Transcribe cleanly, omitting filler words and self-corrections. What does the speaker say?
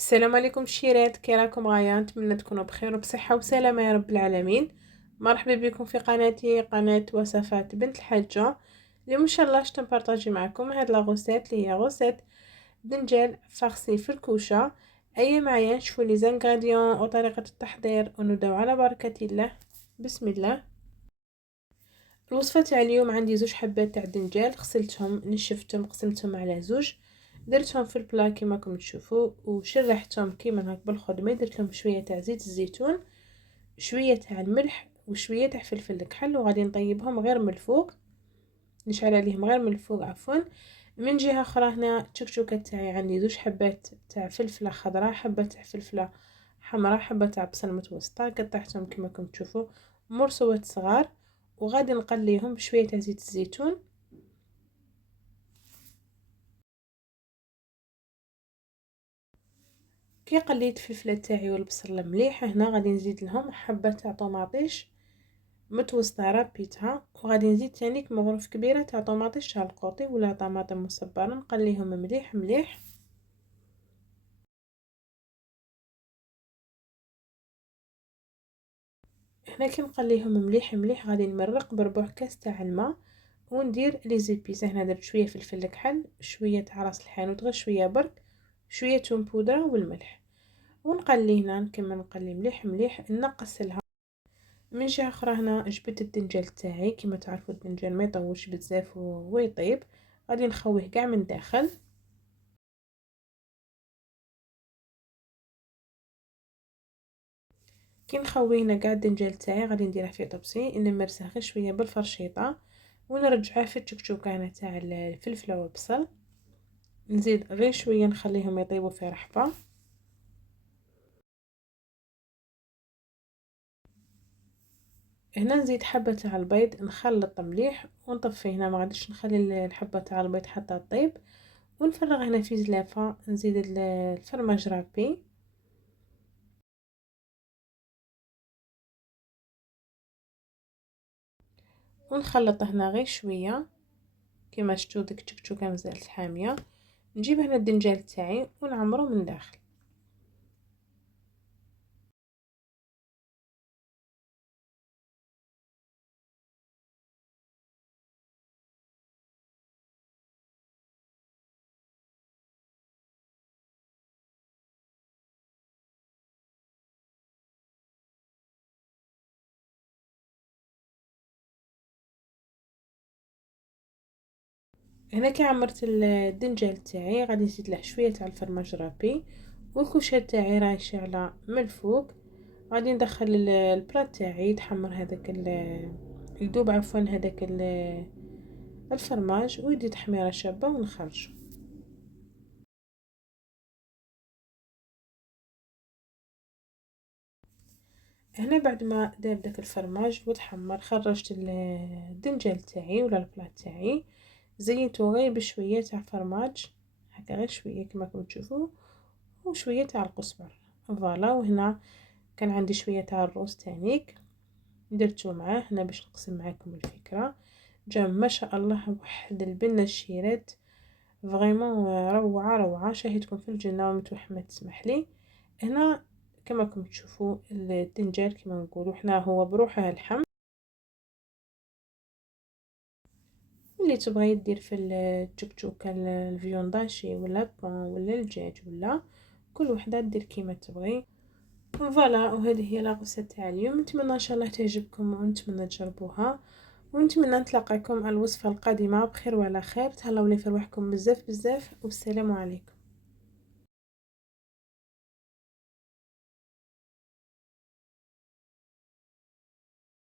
السلام عليكم شيرات، كي راكم غايا؟ نتمنى تكونوا بخير وبصحه وسلامه يا رب العالمين. مرحبا بكم في قناتي، قناه وصفات بنت الحاجه. اليوم ان شاء الله شتم بارطاجي معكم هاد لا غوسيت اللي هي غوسيت دنجال فارسي في الكوشه. اي معايا نشوفوا لي زانغريديون وطريقه التحضير ونبداو على بركه الله. بسم الله. الوصفه تاع اليوم عندي زوج حبات تاع دنجال، غسلتهم نشفتهم قسمتهم على زوج، درتهم في البلا كيما راكم تشوفوا وشرحتهم كيما هكا بالخدمه. درت لهم شويه تاع زيت الزيتون، شويه تاع الملح وشويه تاع فلفل الكحل، وغادي نطيبهم غير من الفوق، نشعل عليهم غير من الفوق عفوا. من جهه اخرى هنا التشكشوكه تاعي عندي زوج حبات تاع فلفله خضراء، حبه تاع فلفله حمراء، حبه تاع بصل متوسطه، قطعتهم كيما راكم تشوفوا مرصوات صغار، وغادي نقليهم بشويه تاع زيت الزيتون. كي قليت الفلفله تاعي والبصل مليح، هنا غادي نزيد لهم حبه تاع طوماطيش متوسطه ربيتها، وغادي نزيد ثاني مغرف كبيره تاع طوماطيش تاع القوطي ولا طماطم مصبره، نقليهم مليح مليح. هنا كي نقليهم مليح مليح غادي نمرق بربع كاس تاع الماء، وندير لي زيبيس. هنا درت شويه فلفل كحل، شويه تاع راس الحانوت غير شويه برك، شويه توم بودره والملح، ونقلي هنا نكمل نقلي مليح مليح نقص لها. من جهه اخرى هنا جبت الدنجال تاعي، كما تعرفوا الدنجال ما يطولش بزاف ويطيب، غادي نخويه كاع من داخل. كي نخويه هنا كاع الدنجال تاعي غادي نديره في طبسي، نمرسه غير شويه بالفرشيطه، ونرجعه في التكتوكه هنا تاع الفلفله والبصل، نزيد غير شويه نخليهم يطيبوا في رحبه. هنا نزيد حبه تاع البيض، نخلط مليح ونطفي. هنا ما غاديش نخلي الحبه تاع البيض حتى طيب، ونفرغ هنا في زلافه. نزيد الفرماج رابي، ونخلط هنا غير شويه كيما شفتوا ديك التكتوكه مازالت حاميه. نجيب هنا الدنجال تاعي ونعمره من داخل. هنا كي عمرت الدنجال تاعي غادي نزيد له شويه تاع الفرماج رابي، والكوشه تاعي راهي شاعله من الفوق. غادي ندخل البلاط تاعي يتحمر هذاك يذوب عفوا هذاك الفرماج ويدي تحميره شابه ونخرجه. هنا بعد ما دار داك الفرماج وتحمر خرجت الدنجال تاعي ولا البلاط تاعي، زينته غير بشويه تاع فرماج هكا غير شويه كما راكم تشوفوا، وشويه تاع القزبر. فوالا. وهنا كان عندي شويه تاع الروز تانيك درتو معاه هنا باش نقسم معاكم الفكره. جا ما شاء الله واحد البنه الشيرات فريمون روعه روعه، شاهدكم في الجنه ومتوحمه تسمح لي. هنا كما راكم تشوفوا الدنجال كما نقولوا حنا هو بروحه اللحم، اللي تبغي دير في التشكشوكه الفيونداشي ولا البان ولا الدجاج ولا كل وحده دير كيما تبغي. فوالا. وهذه هي لاغوسيت تاع اليوم، نتمنى ان شاء الله تعجبكم ونتمنى تجربوها، ونتمنى نتلاقاكم الوصفه القادمه بخير وعلى خير. تهلاو لي في رواحكم بزاف بزاف، والسلام عليكم.